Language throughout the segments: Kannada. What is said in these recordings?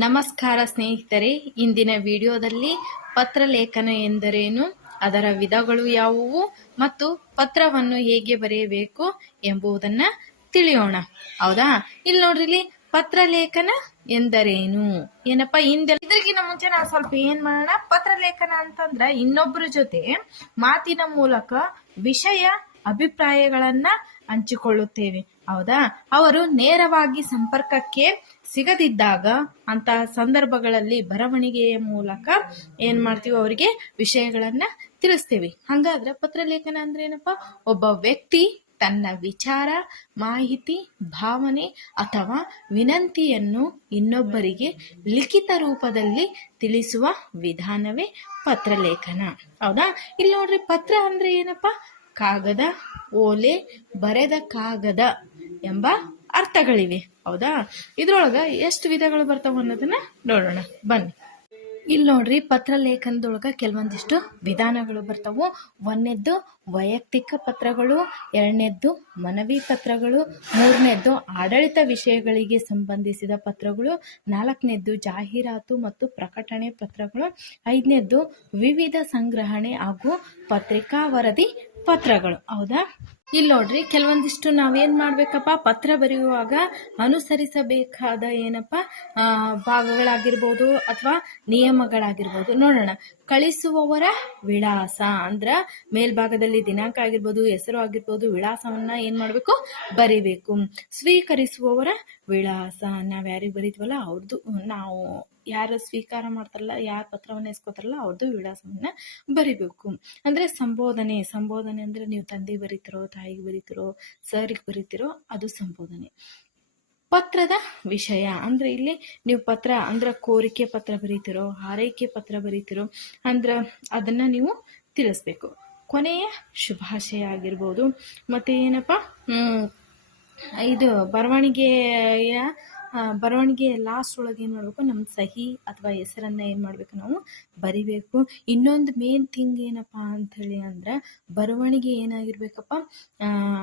ನಮಸ್ಕಾರ ಸ್ನೇಹಿತರೆ, ಇಂದಿನ ವಿಡಿಯೋದಲ್ಲಿ ಪತ್ರಲೇಖನ ಎಂದರೇನು, ಅದರ ವಿಧಗಳು ಯಾವುವು ಮತ್ತು ಪತ್ರವನ್ನು ಹೇಗೆ ಬರೆಯಬೇಕು ಎಂಬುದನ್ನ ತಿಳಿಯೋಣ. ಹೌದಾ? ಇಲ್ಲಿ ನೋಡ್ರಿ, ಇಲ್ಲಿ ಪತ್ರಲೇಖನ ಎಂದರೇನು ಏನಪ್ಪಾ ಇದಕ್ಕಿಂತ ಮುಂಚೆ ನಾವು ಸ್ವಲ್ಪ ಏನ್ ಮಾಡೋಣ. ಪತ್ರಲೇಖನ ಅಂತಂದ್ರ ಇನ್ನೊಬ್ಬರ ಜೊತೆ ಮಾತಿನ ಮೂಲಕ ವಿಷಯ ಅಭಿಪ್ರಾಯಗಳನ್ನ ಹಂಚಿಕೊಳ್ಳುತ್ತೇವೆ. ಹೌದಾ? ಅವರು ನೇರವಾಗಿ ಸಂಪರ್ಕಕ್ಕೆ ಸಿಗದಿದ್ದಾಗ ಅಂತಹ ಸಂದರ್ಭಗಳಲ್ಲಿ ಬರವಣಿಗೆಯ ಮೂಲಕ ಏನ್ ಮಾಡ್ತೀವಿ, ಅವರಿಗೆ ವಿಷಯಗಳನ್ನ ತಿಳಿಸ್ತೇವೆ. ಹಂಗಾದ್ರೆ ಪತ್ರಲೇಖನ ಅಂದ್ರೆ ಏನಪ್ಪಾ, ಒಬ್ಬ ವ್ಯಕ್ತಿ ತನ್ನ ವಿಚಾರ, ಮಾಹಿತಿ, ಭಾವನೆ ಅಥವಾ ವಿನಂತಿಯನ್ನು ಇನ್ನೊಬ್ಬರಿಗೆ ಲಿಖಿತ ರೂಪದಲ್ಲಿ ತಿಳಿಸುವ ವಿಧಾನವೇ ಪತ್ರಲೇಖನ. ಹೌದಾ? ಇಲ್ಲಿ ನೋಡ್ರಿ, ಪತ್ರ ಅಂದ್ರೆ ಏನಪ್ಪಾ, ಕಾಗದ, ಓಲೆ, ಬರೆದ ಕಾಗದ ಎಂಬ ಅರ್ಥಗಳಿವೆ. ಹೌದಾ? ಇದ್ರೊಳಗ ಎಷ್ಟು ವಿಧಗಳು ಬರ್ತಾವ ಅನ್ನೋದನ್ನ ನೋಡೋಣ ಬನ್ನಿ. ಇಲ್ಲಿ ನೋಡ್ರಿ, ಪತ್ರಲೇಖನದೊಳಗ ಕೆಲವೊಂದಿಷ್ಟು ವಿಧಾನಗಳು ಬರ್ತಾವು. ಒಂದನೇದ್ದು ವೈಯಕ್ತಿಕ ಪತ್ರಗಳು, ಎರಡನೇದ್ದು ಮನವಿ ಪತ್ರಗಳು, ಮೂರನೇದ್ದು ಆಡಳಿತ ವಿಷಯಗಳಿಗೆ ಸಂಬಂಧಿಸಿದ ಪತ್ರಗಳು, ನಾಲ್ಕನೇದ್ದು ಜಾಹೀರಾತು ಮತ್ತು ಪ್ರಕಟಣೆ ಪತ್ರಗಳು, ಐದನೇದ್ದು ವಿವಿಧ ಸಂಗ್ರಹಣೆ ಹಾಗೂ ಪತ್ರಿಕಾ ವರದಿ ಪತ್ರಗಳು. ಹೌದಾ? ಇಲ್ಲಿ ನೋಡ್ರಿ, ಕೆಲವೊಂದಿಷ್ಟು ನಾವೇನ್ ಮಾಡ್ಬೇಕಪ್ಪ, ಪತ್ರ ಬರೆಯುವಾಗ ಅನುಸರಿಸಬೇಕಾದ ಏನಪ್ಪಾ ಭಾಗಗಳಾಗಿರ್ಬೋದು ಅಥವಾ ನಿಯಮಗಳಾಗಿರ್ಬೋದು ನೋಡೋಣ. ಕಳಿಸುವವರ ವಿಳಾಸ ಅಂದ್ರ ಮೇಲ್ಭಾಗದಲ್ಲಿ ದಿನಾಂಕ ಆಗಿರ್ಬೋದು, ಹೆಸರು ಆಗಿರ್ಬೋದು, ವಿಳಾಸವನ್ನ ಏನ್ ಮಾಡ್ಬೇಕು, ಬರಿಬೇಕು. ಸ್ವೀಕರಿಸುವವರ ವಿಳಾಸ, ನಾವ್ ಯಾರಿಗೆ ಬರೀತೀವಲ್ಲ ಅವ್ರದ್ದು, ನಾವು ಯಾರು ಸ್ವೀಕಾರ ಮಾಡ್ತಾರಲ್ಲ, ಯಾರ ಪತ್ರವನ್ನ ಇಸ್ಕೋತಾರಲ್ಲ ಅವ್ರದ್ದು ವಿಳಾಸವನ್ನ ಬರಿಬೇಕು. ಅಂದ್ರೆ ಸಂಬೋಧನೆ ಅಂದ್ರೆ ನೀವು ತಂದೆ ಬರೀತಿರೋ, ತಾಯಿಗೆ ಬರೀತಿರೋ, ಸರಿಗೆ ಬರೀತಿರೋ, ಅದು ಸಂಬೋಧನೆ. ಪತ್ರದ ವಿಷಯ ಅಂದ್ರೆ ಇಲ್ಲಿ ನೀವು ಪತ್ರ ಅಂದ್ರ ಕೋರಿಕೆ ಪತ್ರ ಬರೀತಿರೋ, ಹಾರೈಕೆ ಪತ್ರ ಬರೀತಿರೋ ಅಂದ್ರ ಅದನ್ನ ನೀವು ತಿಳಿಸ್ಬೇಕು. ಕೊನೆಯ ಶುಭಾಶಯ ಆಗಿರ್ಬೋದು. ಮತ್ತೆ ಏನಪ್ಪಾ, ಇದು ಬರವಣಿಗೆ ಲಾಸ್ಟ್ ಒಳಗೆ ಏನ್ ಮಾಡ್ಬೇಕು, ನಮ್ ಸಹಿ ಅಥವಾ ಹೆಸರನ್ನ ಏನ್ ಮಾಡ್ಬೇಕು, ನಾವು ಬರಿಬೇಕು. ಇನ್ನೊಂದು ಮೇನ್ ಥಿಂಗ್ ಏನಪ್ಪಾ ಅಂತ ಹೇಳಿ ಅಂದ್ರ, ಬರವಣಿಗೆ ಏನಾಗಿರ್ಬೇಕಪ್ಪ,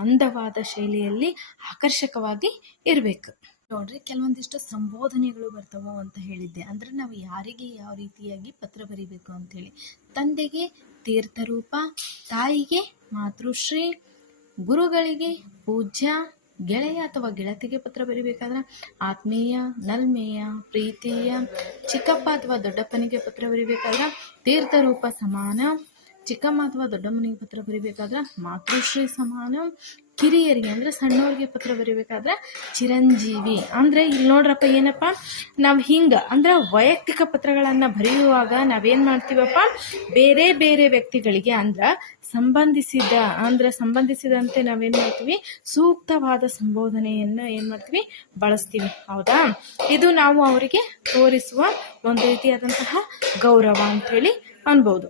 ಅಂದವಾದ ಶೈಲಿಯಲ್ಲಿ ಆಕರ್ಷಕವಾಗಿ ಇರ್ಬೇಕು. ನೋಡ್ರಿ, ಕೆಲವೊಂದಿಷ್ಟು ಸಂಬೋಧನೆಗಳು ಬರ್ತಾವ ಅಂತ ಹೇಳಿದ್ದೆ. ಅಂದ್ರೆ ನಾವು ಯಾರಿಗೆ ಯಾವ ರೀತಿಯಾಗಿ ಪತ್ರ ಬರಿಬೇಕು ಅಂತ ಹೇಳಿ. ತಂದೆಗೆ ತೀರ್ಥರೂಪ, ತಾಯಿಗೆ ಮಾತೃಶ್ರೀ, ಗುರುಗಳಿಗೆ ಪೂಜ್ಯ, ಗೆಳೆಯ ಅಥವಾ ಗೆಳತಿಗೆ ಪತ್ರ ಬರಿಬೇಕಾದ್ರೆ ಆತ್ಮೀಯ, ನಲ್ಮೇಯ, ಪ್ರೀತಿಯ, ಚಿಕ್ಕಪ್ಪ ಅಥವಾ ದೊಡ್ಡಪ್ಪನಿಗೆ ಪತ್ರ ಬರಿಬೇಕಾದ್ರೆ ತೀರ್ಥರೂಪ ಸಮಾನ, ಚಿಕ್ಕಮ್ಮ ಅಥವಾ ದೊಡ್ಡಮ್ಮನಿಗೆ ಪತ್ರ ಬರಿಬೇಕಾದ್ರೆ ಮಾತೃಶ್ರೀ ಸಮಾನ, ಕಿರಿಯರಿಗೆ ಅಂದ್ರೆ ಸಣ್ಣವ್ರಿಗೆ ಪತ್ರ ಬರಿಬೇಕಾದ್ರೆ ಚಿರಂಜೀವಿ. ಅಂದ್ರೆ ಇಲ್ಲಿ ನೋಡ್ರಪ್ಪ, ಏನಪ್ಪಾ, ನಾವ್ ಹಿಂಗ ಅಂದ್ರ ವೈಯಕ್ತಿಕ ಪತ್ರಗಳನ್ನ ಬರೆಯುವಾಗ ನಾವೇನ್ ಮಾಡ್ತೀವಪ್ಪ, ಬೇರೆ ಬೇರೆ ವ್ಯಕ್ತಿಗಳಿಗೆ ಅಂದ್ರ ಸಂಬಂಧಿಸಿದಂತೆ ನಾವೇನ್ ಮಾಡ್ತೀವಿ, ಸೂಕ್ತವಾದ ಸಂಬೋಧನೆಯನ್ನ ಏನ್ ಮಾಡ್ತೀವಿ, ಬಳಸ್ತೀವಿ. ಹೌದಾ? ಇದು ನಾವು ಅವರಿಗೆ ತೋರಿಸುವ ಒಂದು ರೀತಿಯಾದಂತಹ ಗೌರವ ಅಂತ ಹೇಳಿ ಅನ್ಬೋದು.